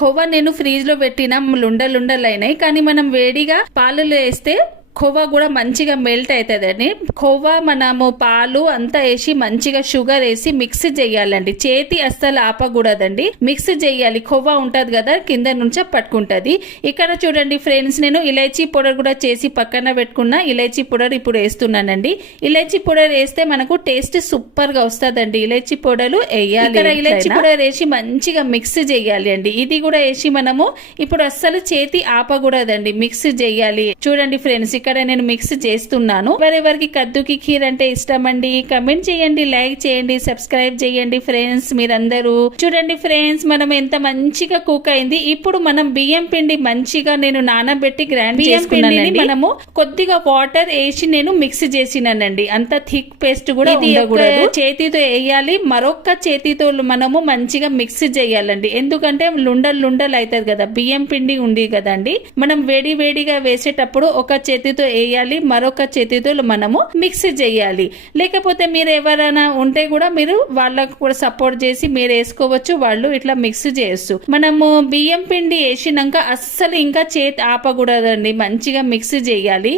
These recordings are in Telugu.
ఖోవా నేను ఫ్రీజ్ లో పెట్టిన లుండలుండలైనాయి, కానీ మనం వేడిగా పాలలో వేస్తే ఖోవా కూడా మంచిగా మెల్ట్ అవుతుందండి. ఖోవా మనము పాలు అంతా వేసి మంచిగా షుగర్ వేసి మిక్స్ చేయాలండి. చేతి అస్సలు ఆపకూడదండి, మిక్స్ చేయాలి. ఖోవా ఉంటది కదా కింద నుంచి పట్టుకుంటది. ఇక్కడ చూడండి ఫ్రెండ్స్, నేను ఇలైచీ పౌడర్ కూడా చేసి పక్కన పెట్టుకున్న ఇలైచీ పౌడర్ ఇప్పుడు వేస్తున్నానండి. ఇలైచీ పౌడర్ వేస్తే మనకు టేస్ట్ సూపర్ గా వస్తుందండి. ఇలైచీ పౌడర్ వేయాలి. ఇక్కడ ఇలైచీ పౌడర్ వేసి మంచిగా మిక్స్ చేయాలి అండి. ఇది కూడా వేసి మనము ఇప్పుడు అస్సలు చేతి ఆపకూడదండి, మిక్స్ చేయాలి. చూడండి ఫ్రెండ్స్, ఇక్కడ నేను మిక్స్ చేస్తున్నాను. ఎవరెవరికి కద్దుకి ఖీర్ అంటే ఇష్టం అండి కమెంట్ చేయండి, లైక్ చేయండి, సబ్స్క్రైబ్ చేయండి ఫ్రెండ్స్ మీరందరూ. చూడండి ఫ్రెండ్స్, మనం ఎంత మంచిగా కుక్ అయింది. ఇప్పుడు మనం బియ్యం పిండి మంచిగా నేను నానబెట్టి గ్రైండ్ చేసుకున్నానండి. మనము కొద్దిగా వాటర్ వేసి నేను మిక్స్ చేసినానండి. అంత థిక్ పేస్ట్ కూడా ఉండకూడదు. చేతితో వేయాలి, మరొక చేతితో మనము మంచిగా మిక్స్ చేయాలండి. ఎందుకంటే లుండలు అవుతుంది కదా, బియ్యం పిండి ఉంది కదండి. మనం వేడిగా వేసేటప్పుడు ఒక చేతితో వేయాలి, మరొక చేతితో మనము మిక్స్ చేయాలి. లేకపోతే మీరు ఎవరైనా ఉంటే కూడా మీరు వాళ్ళకు కూడా సపోర్ట్ చేసి మీరు వేసుకోవచ్చు. వాళ్ళు ఇట్లా మిక్స్ చేయొచ్చు. మనము బియ్యం పిండి వేసినాక అస్సలు ఇంకా చేతి ఆపకూడదండి, మంచిగా మిక్స్ చేయాలి.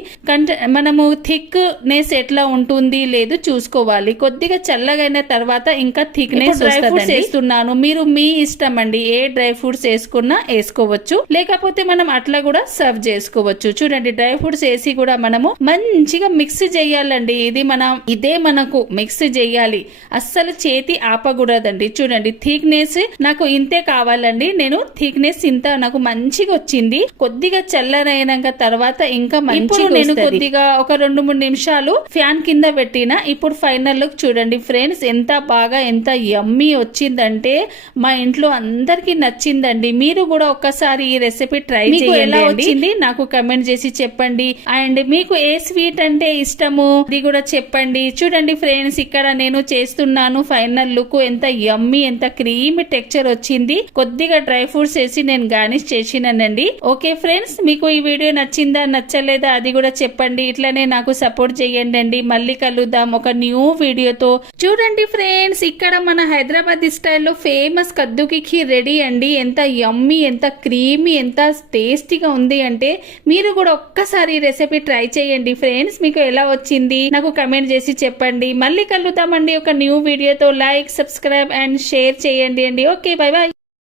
మనము థిక్నెస్ ఎట్లా ఉంటుంది లేదు చూసుకోవాలి. కొద్దిగా చల్లగైన తర్వాత ఇంకా థిక్నెస్ వేస్తున్నాను. మీరు మీ ఇష్టం అండి, ఏ డ్రై ఫ్రూట్స్ వేసుకున్నా వేసుకోవచ్చు, లేకపోతే మనం అట్లా కూడా సర్వ్ చేసుకోవచ్చు. చూడండి, డ్రై ఫ్రూట్స్ వేసి కూడా మనము మంచిగా మిక్స్ చేయాలండి. ఇదే మనకు మిక్స్ చేయాలి, అస్సలు చేతి ఆపకూడదండి. చూడండి, థిక్నెస్ నాకు ఇంతే కావాలండి. నేను థిక్నెస్ ఇంత నాకు మంచిగా వచ్చింది. కొద్దిగా చల్లరైనాక తర్వాత ఇంకా మంచిగా నేను కొద్దిగా ఒక 2-3 నిమిషాలు ఫ్యాన్ కింద పెట్టిన. ఇప్పుడు ఫైనల్ లుక్ చూడండి ఫ్రెండ్స్, ఎంత బాగా ఎంత యమ్మీ వచ్చిందంటే మా ఇంట్లో అందరికి నచ్చిందండి. మీరు కూడా ఒక్కసారి ఈ రెసిపీ ట్రై చేయండి. ఎలా వచ్చింది నాకు కమెంట్ చేసి చెప్పండి. అండ్ మీకు ఏ స్వీట్ అంటే ఇష్టము అది కూడా చెప్పండి. చూడండి ఫ్రెండ్స్, ఇక్కడ నేను చేస్తున్నాను. ఫైనల్ లుక్ ఎంత యమ్మీ ఎంత క్రీమీ టెక్స్చర్ వచ్చింది. కొద్దిగా డ్రై ఫ్రూట్స్ వేసి నేను గార్నిష్ చేసినానండి. ఓకే ఫ్రెండ్స్, మీకు ఈ వీడియో నచ్చిందా నచ్చలేదా అది కూడా చెప్పండి. ఇట్లనే నాకు సపోర్ట్ చేయండి. మళ్ళీ కలుద్దాం ఒక న్యూ వీడియోతో. చూడండి ఫ్రెండ్స్, ఇక్కడ మన హైదరాబాద్ స్టైల్లో ఫేమస్ కద్దుకి ఖీర్ రెడీ అండి. ఎంత యమ్మీ ఎంత క్రీమీ ఎంత టేస్టీగా ఉంది అంటే మీరు కూడా ఒక్కసారి రెసిపీ ట్రై చేయండి ఫ్రెండ్స్. మీకు ఎలా వచ్చింది నాకు కమెంట్ చేసి చెప్పండి. మళ్ళీ కలుద్దామండి ఒక న్యూ వీడియోతో. లైక్, సబ్స్క్రైబ్ అండ్ షేర్ చేయండి అండి. Okay, bye bye.